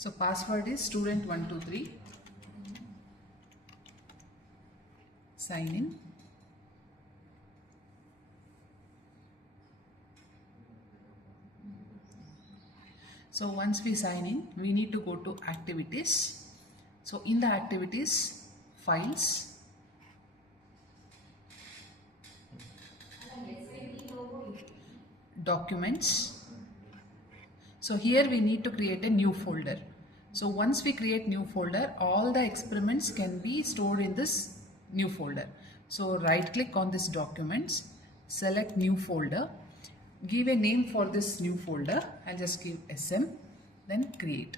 So password is student123. Sign in. So once we sign in, we need to go to activities. So in the activities, files, documents. So here we need to create a new folder. So once we create new folder, all the experiments can be stored in this new folder. So right click on this documents, select new folder, give a name for this new folder. I'll just give SM, then create.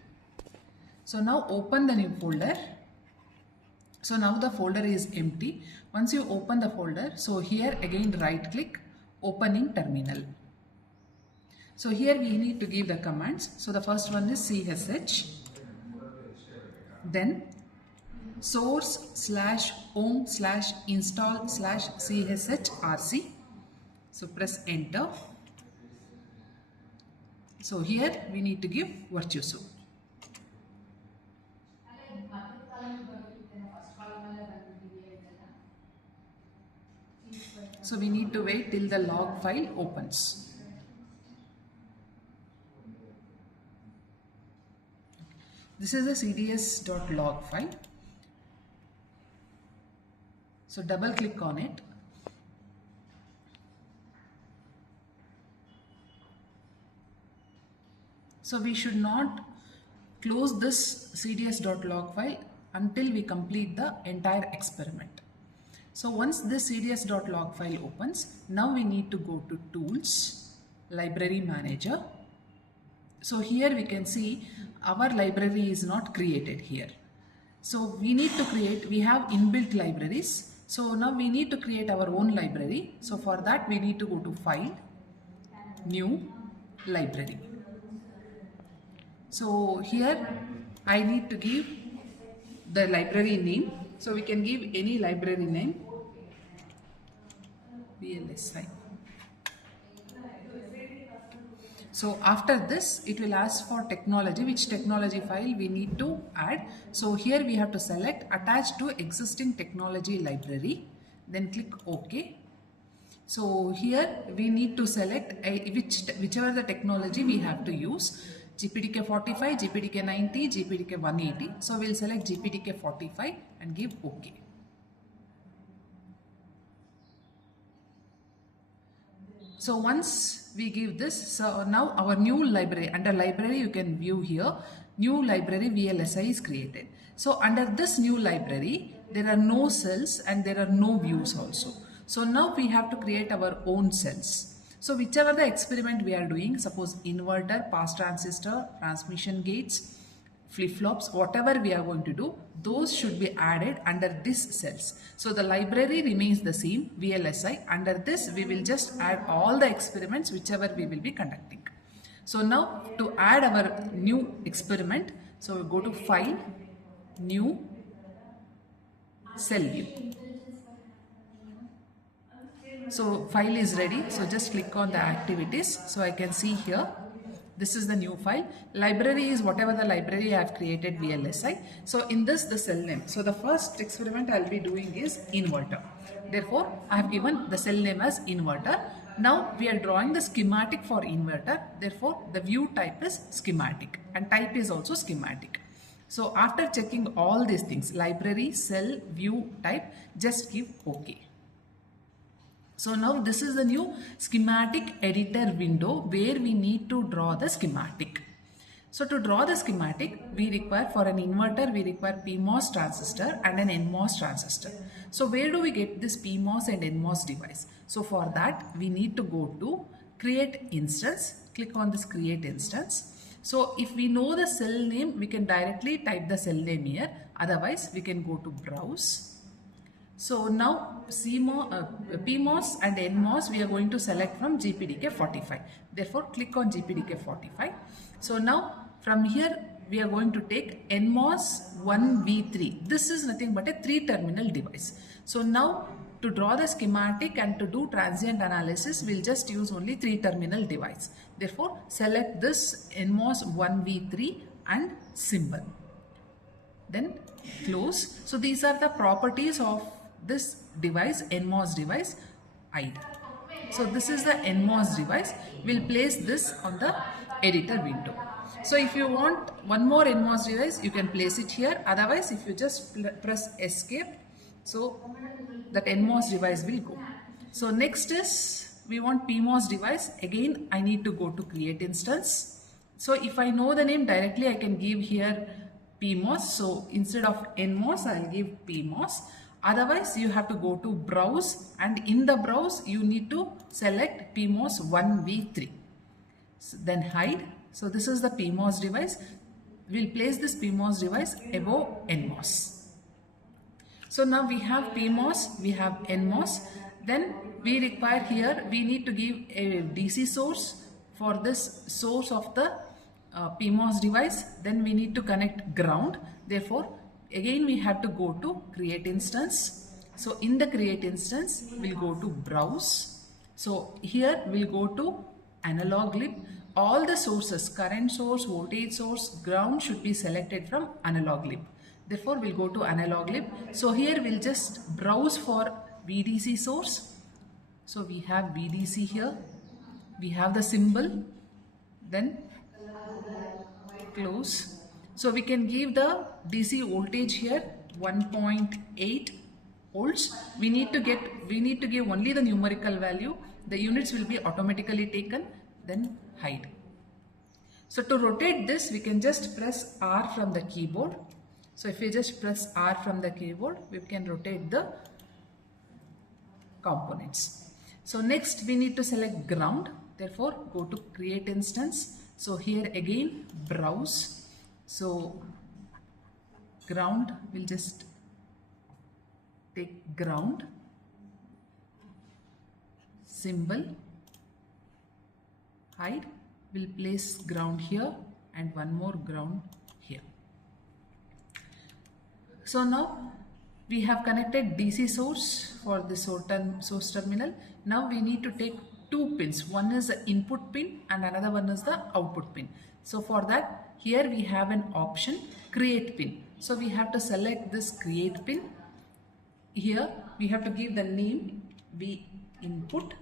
So now open the new folder. So now the folder is empty. Once you open the folder, so here again right click, open in terminal. So here we need to give the commands. So the first one is CSH, then source/home/install/chshrc. So press enter. So here we need to give Virtuoso. So we need to wait till the log file opens. This is the cds.log file. So double click on it. So we should not close this cds.log file until we complete the entire experiment. So once this cds.log file opens, now we need to go to Tools, Library Manager. So here we can see our library is not created here. So we need to create, we have inbuilt libraries. So now we need to create our own library. So for that we need to go to File, New, Library. So here I need to give the library name. So we can give any library name, Vlsi. So after this, it will ask for technology, which technology file we need to add. So here we have to select attach to existing technology library, then click OK. So here we need to select whichever the technology we have to use. GPDK 45, GPDK 90, GPDK 180. So we'll select GPDK 45 and give OK. So once we give this, so now our new library, under library you can view here, new library Vlsi is created. So under this new library, there are no cells and there are no views also. So now we have to create our own cells. So whichever the experiment we are doing, suppose inverter, pass transistor, transmission gates, flip-flops, whatever we are going to do, those should be added under this cells. So the library remains the same, Vlsi. Under this, we will just add all the experiments whichever we will be conducting. So now to add our new experiment, so we go to File, New, Cell View. So file is ready. So just click on the activities. So I can see here. This is the new file. Library is whatever the library I have created Vlsi. So in this the cell name. So the first experiment I'll be doing is inverter. Therefore I have given the cell name as inverter. Now we are drawing the schematic for inverter. Therefore the view type is schematic and type is also schematic. So after checking all these things, library, cell, view, type, just give OK. So now this is the new schematic editor window where we need to draw the schematic. So to draw the schematic, we require, for an inverter, we require PMOS transistor and an NMOS transistor. So where do we get this PMOS and NMOS device? So for that, we need to go to create instance, click on this create instance. So if we know the cell name, we can directly type the cell name here. Otherwise, we can go to browse. So now PMOS and NMOS we are going to select from GPDK 45. Therefore click on GPDK 45. So now from here we are going to take NMOS 1V3. This is nothing but a 3-terminal device. So now to draw the schematic and to do transient analysis, we'll just use only 3-terminal device. Therefore select this NMOS 1V3 and symbol. Then close. So these are the properties of this device, NMOS device, hide. So this is the NMOS device. We'll place this on the editor window. So if you want one more NMOS device, you can place it here. Otherwise, if you just press escape, so that NMOS device will go. So next is we want PMOS device. Again, I need to go to create instance. So if I know the name directly, I can give here PMOS. So instead of NMOS, I'll give PMOS. Otherwise, you have to go to browse, and in the browse, you need to select PMOS 1v3. So then hide. So this is the PMOS device. We'll place this PMOS device above NMOS. So now we have PMOS, we have NMOS. Then we require here, we need to give a DC source for this source of the PMOS device. Then we need to connect ground. Therefore, again we have to go to create instance. So in the create instance, we'll go to browse. So here we'll go to analog lib. All the sources, current source, voltage source, ground should be selected from analog lib. Therefore, we'll go to analog lib. So here we'll just browse for VDC source. So we have VDC here. We have the symbol. Then close. So we can give the DC voltage here 1.8 volts. We need to give only the numerical value. The units will be automatically taken. Then hide. So to rotate this, we can just press R from the keyboard. So if we just press R from the keyboard, we can rotate the components. So next we need to select ground. Therefore, go to create instance. So here again browse. So ground, we'll just take ground, symbol, hide. We'll place ground here and one more ground here. So now we have connected DC source for the source terminal. Now we need to take two pins. One is the input pin and another one is the output pin. So for that, here we have an option, create pin. So we have to select this create pin. Here we have to give the name V input.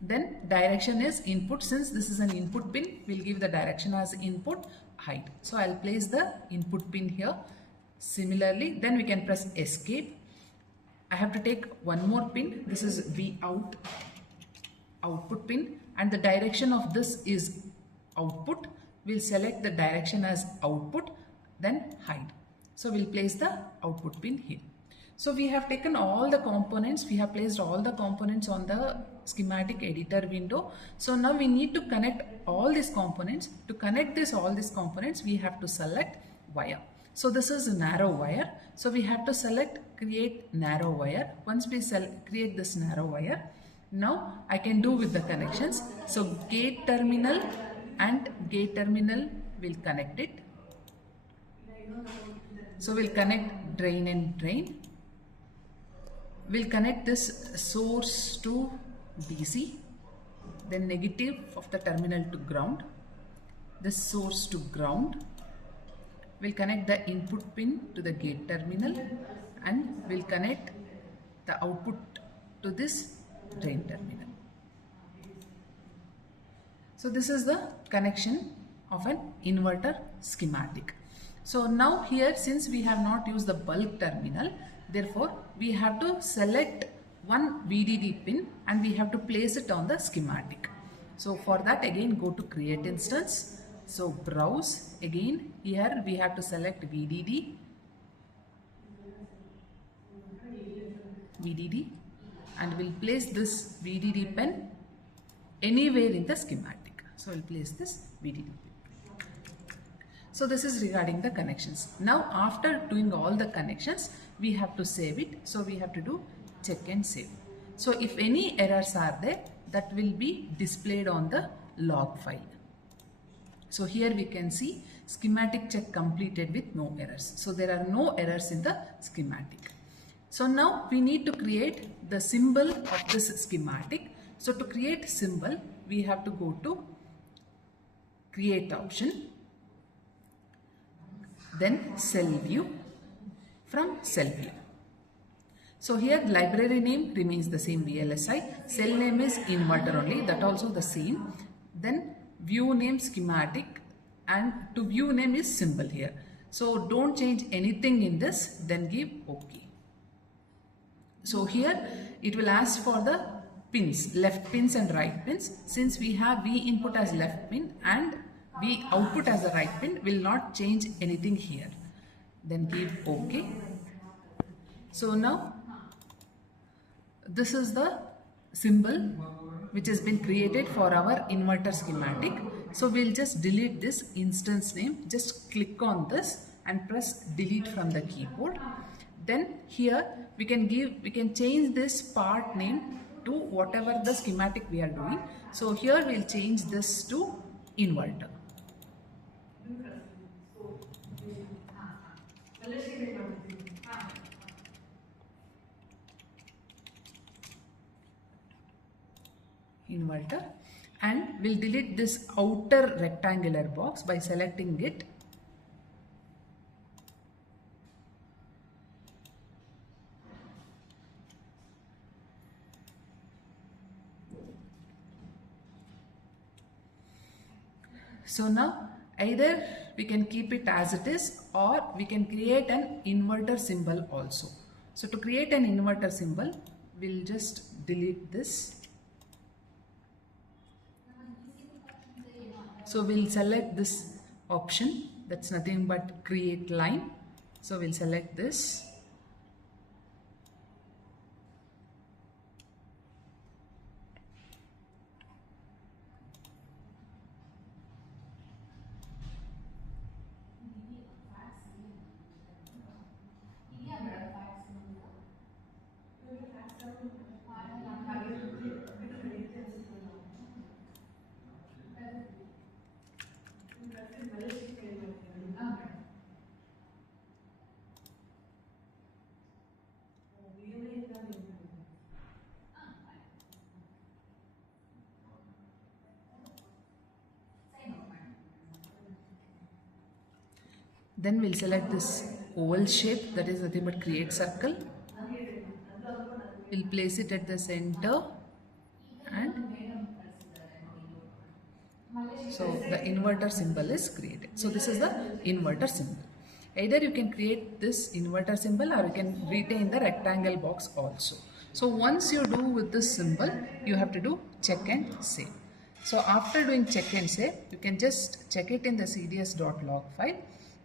Then direction is input. Since this is an input pin, we'll give the direction as input, hide. So I'll place the input pin here. Similarly, then we can press escape. I have to take one more pin. This is V out, output pin, and the direction of this is output. We'll select the direction as output, then hide. So we'll place the output pin here. So we have taken all the components, we have placed all the components on the schematic editor window. So now we need to connect all these components. To connect all these components, we have to select wire. So this is a narrow wire. So we have to select create narrow wire. Once we create this narrow wire, now I can do with the connections. So gate terminal and gate terminal will connect it. So we'll connect drain and drain. We'll connect this source to DC, then negative of the terminal to ground, this source to ground. We'll connect the input pin to the gate terminal and we'll connect the output to this drain terminal. So this is the connection of an inverter schematic. So now here, since we have not used the bulk terminal, therefore we have to select one VDD pin and we have to place it on the schematic. So for that, again go to create instance. So browse, again here we have to select VDD and we'll place this VDD pin anywhere in the schematic. So we'll place this VDD pin. So this is regarding the connections. Now after doing all the connections, we have to save it. So we have to do check and save. So if any errors are there, that will be displayed on the log file. So here we can see schematic check completed with no errors. So there are no errors in the schematic. So now we need to create the symbol of this schematic. So to create symbol, we have to go to create option. then cell view, from cell view. So here library name remains the same VLSI, cell name is inverter only, that also the same. Then view name schematic, and to view name is symbol here. So don't change anything in this, then give OK. So here it will ask for the pins, left pins and right pins. Since we have V input as left pin and V output as the right pin, will not change anything here. Then give OK. So now this is the symbol which has been created for our inverter schematic. So we'll just delete this instance name. Just click on this and press delete from the keyboard. Then here we can change this part name to whatever the schematic we are doing. So here we'll change this to inverter. Inverter, and we'll delete this outer rectangular box by selecting it. So now either we can keep it as it is, or we can create an inverter symbol also. So to create an inverter symbol, we'll just delete this. So we'll select this option, that's nothing but create line. So we'll select this. Then we'll select this oval shape, that is nothing but create circle. We'll place it at the center, and so the inverter symbol is created. So this is the inverter symbol. Either you can create this inverter symbol, or you can retain the rectangle box also. So once you do with this symbol, you have to do check and save. So after doing check and save, you can just check it in the cds.log file.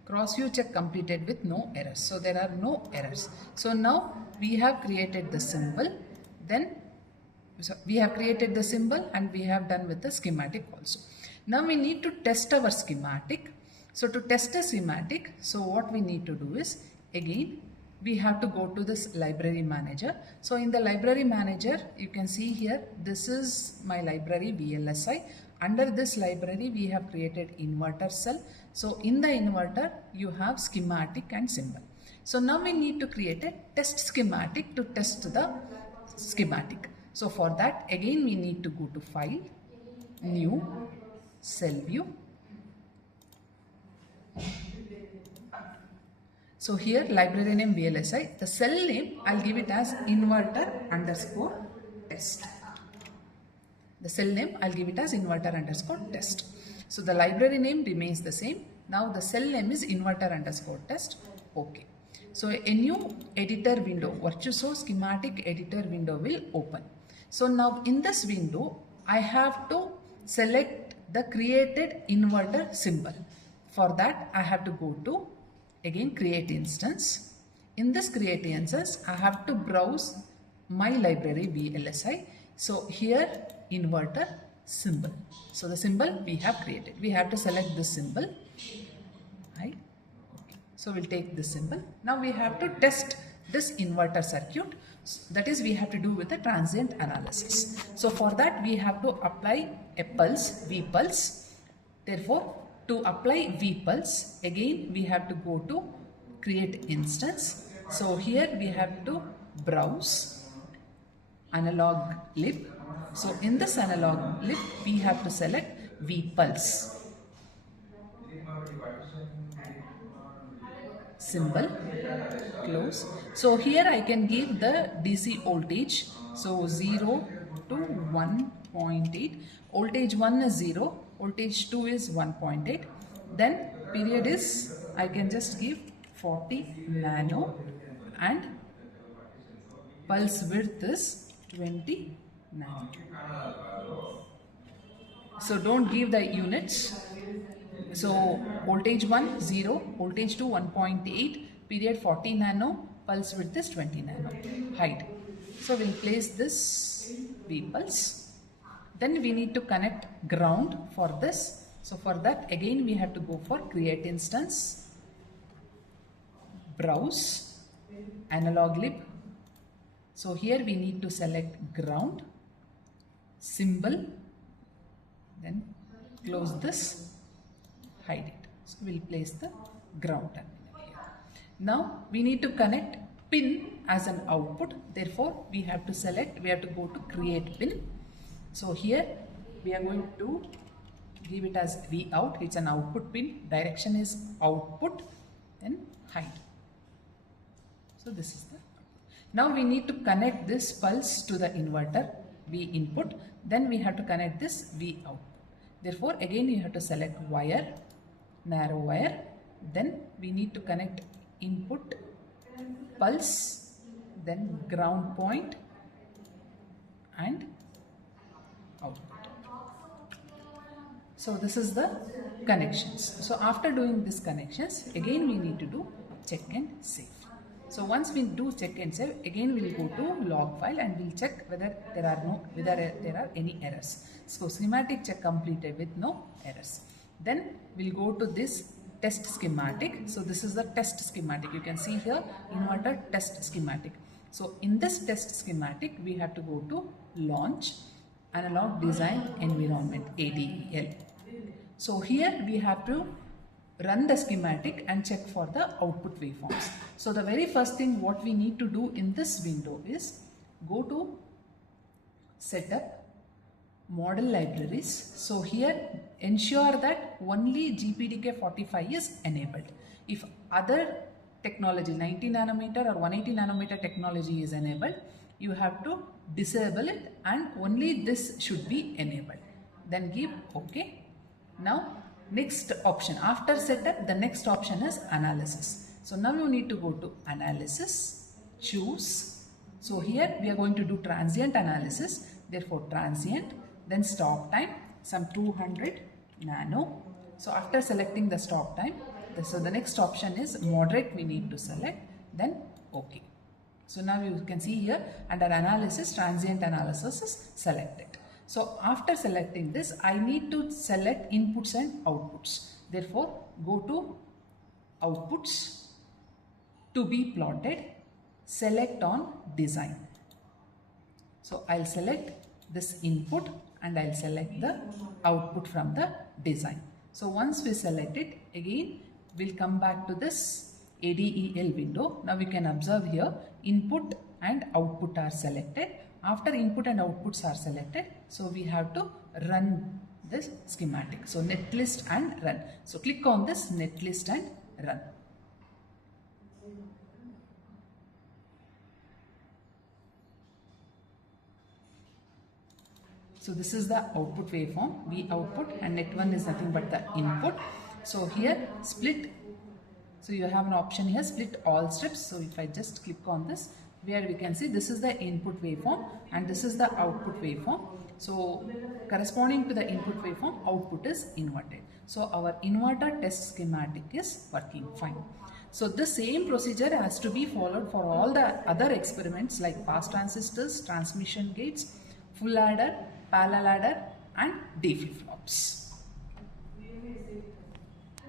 Cross view check completed with no errors. So there are no errors. So now we have created the symbol. Then we have created the symbol, and we have done with the schematic also. Now we need to test our schematic. So to test a schematic, so what we need to do is, again we have to go to this library manager. So in the library manager, you can see here, this is my library VLSI. Under this library, we have created inverter cell. So in the inverter, you have schematic and symbol. So now we need to create a test schematic to test the schematic. So for that, again we need to go to File, New, Cell View. So here library name VLSI, the cell name I'll give it as inverter underscore test. The cell name I'll give it as inverter underscore test. So the library name remains the same. Now the cell name is inverter underscore test. Okay. So a new editor window, Virtuoso schematic editor window will open. So now in this window, I have to select the created inverter symbol. For that, I have to go to again create instance. In this create instance, I have to browse my library VLSI. So here inverter symbol. So the symbol we have created. We have to select this symbol. Right? Okay. So we'll take this symbol. Now we have to test this inverter circuit. That is, we have to do with a transient analysis. So for that, we have to apply a pulse, V pulse. Therefore, to apply V pulse, again we have to go to create instance. So here we have to browse analog lib. So in this analog lib, we have to select V pulse. symbol, close. So here I can give the DC voltage. So 0 to 1.8. Voltage 1 is 0, voltage 2 is 1.8. Then period is, I can just give 40 nano and pulse width is 20 nano. So don't give the units. So voltage 1 0, voltage 2 1.8, period 40 nano, pulse width is 20 nano, height. So we'll place this V pulse. Then we need to connect ground for this. So for that again we have to go for create instance, browse, analog lib. So here we need to select ground, symbol, then close this, hide it. So we'll place the ground terminal here. Now we need to connect pin as an output. Therefore we have to select, we have to go to create pin. So here we are going to give it as V out. It's an output pin. Direction is output, then hide. So this is the. Now we need to connect this pulse to the inverter, V input. Then we have to connect this V output. Therefore again you have to select wire, narrow wire. Then we need to connect input, pulse, then ground point and output. So this is the connections. So after doing these connections, again we need to do check and save. So once we do check and save, again we will go to log file and we'll check whether there are any errors. So schematic check completed with no errors. Then we'll go to this test schematic. So this is the test schematic. You can see here inverter test schematic. So in this test schematic, we have to go to launch analog design environment, ADEL. So here we have to run the schematic and check for the output waveforms. So the very first thing what we need to do in this window is go to setup, model libraries. So here ensure that only GPDK45 is enabled. If other technology 90 nanometer or 180 nanometer technology is enabled, you have to disable it and only this should be enabled. Then give OK. Now next option, after setup, the next option is analysis. So now you need to go to analysis, choose. So here we are going to do transient analysis. Therefore transient, then stop time, some 200 nano. So after selecting the stop time, so the next option is moderate, we need to select, then OK. So now you can see here under analysis, transient analysis is selected. So after selecting this, I need to select inputs and outputs. Therefore, go to outputs, to be plotted, select on design. So I'll select this input and I'll select the output from the design. So once we select it, again we'll come back to this ADEL window. Now we can observe here input and output are selected. After input and outputs are selected, so we have to run this schematic. So netlist and run. So click on this netlist and run. So this is the output waveform, V output, and net 1 is nothing but the input. So here split. So you have an option here, split all strips. So if I just click on this, where we can see this is the input waveform and this is the output waveform. So corresponding to the input waveform, output is inverted. So our inverter test schematic is working fine. So the same procedure has to be followed for all the other experiments like pass transistors, transmission gates, full adder, parallel adder and D flip-flops.